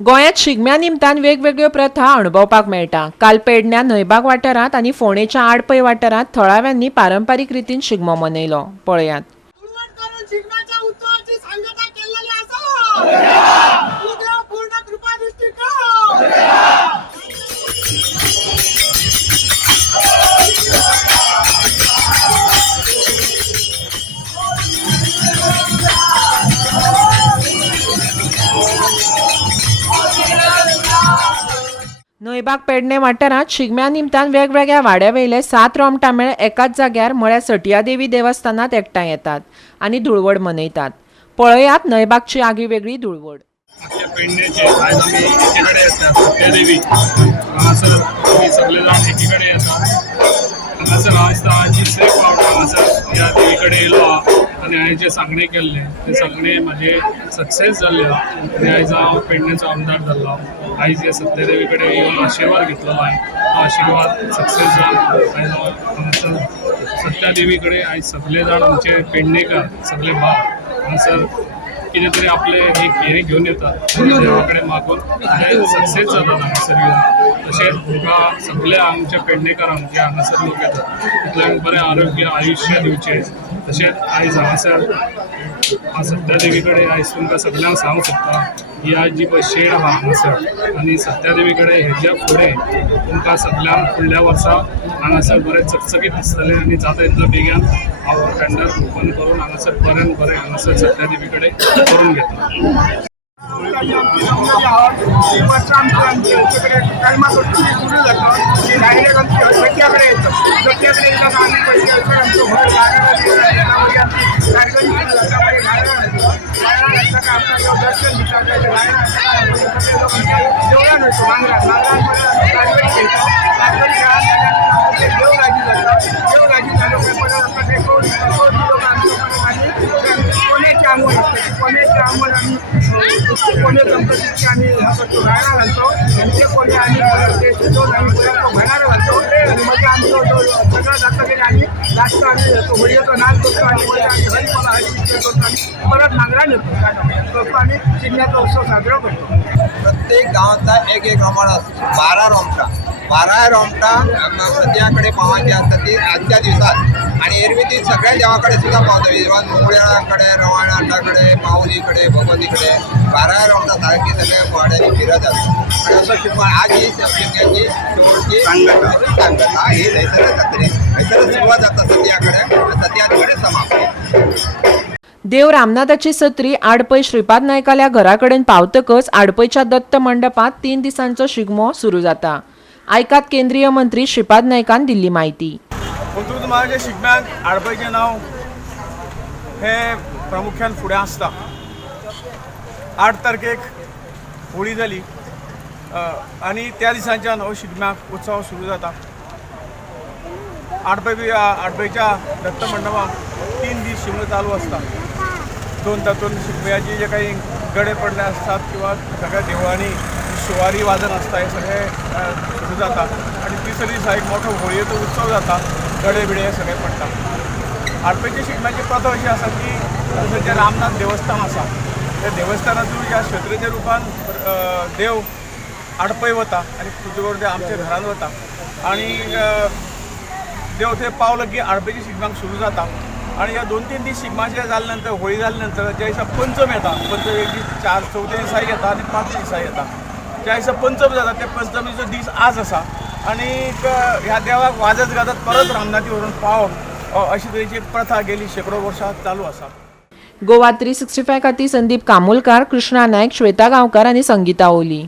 गोंयांत शिगम्या निमतान वेगवेगळ्यो प्रथा अणभवपाक मेळटा। काल पेडण्यां न्हयबाग वाठारांत आनी फोंडेच्या आडपय वाठारांत थळाव्यांनी पारंपारीक रितीन शिगमो मनयलो। पळयात। न्हयबाग पेडणे वाठारांत शिगम्या निमतान वेगवेगळ्या वाड्यावयले 7 रोमटां मेळ एकाच जाग्यार म्हळ्यार सटियादेवी देवस्थानांत एकठांय येतात आनी धुळवड मनयतात। पळयात न्हयबागची आगळी-वेगळी धुळवड। पेडण्याचे आज आम्ही एकीकडे येतात सत्यादेवी हांगासर आमी सगळे जाण एकीकडे येतात। हांगासर हांव आजी सेफ फावट हांगासर ह्या देवी कडेन येयलो आनी हांवें जे सांगणे केल्ले ते सांगणे म्हाजे सक्सेस जाल्ले आनी आयज हांव पेडण्याचो आमदार जाल्लो। आयज ह्या सत्यादेवी कडेन येवन आशिर्वाद घेतलेलो हांवें। तो आशिर्वाद सक्सेस जालो। आयज हांव हांगासर सत्यादेवी कडेन आयज सगळे जाण आमचे पेडणेकार सगळे भाव हांगासर कितें तरी आपले हे घेवन येतात देवा कडेन मागून सक्सेस जातात हांगासर येवन। तशेंच तुमकां सगळ्या आमच्या पेडणेकारांक जे हांगासर लोक येतात तितल्यांक बरें आरोग्य आयुश्य दिवचें। तशेंच आयज हांगासर सत्यादेवी कडेन आयज तुमकां सगळ्यांक सांगूंक सोदता ही आज जी पळय शेड आहा हांगासर आनी सत्यादेवी कडेन हेज्या फुडें तुमकां सगळ्यांक फुडल्या वर्सा हांगासर बरें चकचकीत दिसतलें आनी जाता तितलो बेगीन हांव टेंडर ओपन करून हांगासर बरें हांगासर सत्यादेवी कडेन करून घेता। कोणी गणपतीची आम्ही करतो गायला घालतो त्यांचे कोणी आम्ही ते शिजवून आम्ही भांडारा घालतो आणि मग आमचं सगळं जातं की आम्ही जास्त आम्ही येतो होळीचा नाच करतो आणि मग आम्ही हरिपाला हरी करतो आणि परत नांगरा नेतो आणि चिन्याचा उत्सव साजरा करतो। प्रत्येक गावातला एक रोमट असतो। 12 रोमटां सद्याकडे पावायची असतात ती आजच्या दिवसात आणि एरवी ती सगळ्या देवाकडे सुद्धा पावता इवन मुंगळ्याकडे रवाणाकडे माऊलीकडे भगवतीकडे 12 रोमटां सारखी सगळ्या वाड्यांनी फिरत असतात आणि असं शिकवण आज ही शिगम्याची शेवटची सांगता ही थंयसर जातली। थंयसर सुरवात जाता सद्याकडे सद्याकडे समाप्त। देव रामनाथाची सत्री आडपय श्रीपाद नायकाल्या घरा कडेन पावतकच आडपयच्या दत्त मंडपात 3 दिसांचो शिगमो सुरू जाता। आयकात केंद्रीय मंत्री श्रीपाद नायकान दिल्ली माहिती। पुतूरमाचे शिगम्याक आडपयचें नांव हे प्रामुख्यान फुडें आसता। 8 तारखेक होळी जाली आनी त्या दिसाच्यान हो शिगम्याक उत्सव सुरू जाता। आडपयच्या दत्त मंडपाक 3 दीस शिगमो चालू आसता। 2 तातूंत शिगम्याचे जे काही गडे पडले असतात किंवा सगळ्या देवळांनी शिवारी वाजन असता हे सगळे सुरू जाता आणि तिसरे दिसा एक मोठो होळयेचो उत्सव जाता। गडे बिडे हे सगळे पडटा। आडपयच्या शिगम्याची प्रथा अशी आसा की थंयसर जें रामनाथ देवस्थान आसा त्या देवस्थानातून ह्या क्षत्रेच्या रुपान देव आडपय वता आनी तुजे करून ते आमच्या घरान वता आणि देव थंय पावलो की आडपयच्या शिगम्याक सुरू जाता आणि ह्या 2-3 दीस शिगमाचे जाले नंतर होळी जाले नंतर ज्या दिसा पंचम येता पंचम एक दीस 4-4 दिसा येता आणि 5 दिसा येता ज्या दिसा पंचम जाता त्या पंचमीचो दीस आज आसा आणि ह्या देवाक वाजत गाजत परत रामनाथी व्हरून पावप अशी तरेची एक प्रथा गेली शेकडो वर्सां चालू आसा। गोवा 365 खातीर संदीप कामोलकार, कृष्णा नायक, श्वेता गांवकार आनी संगीता ओली।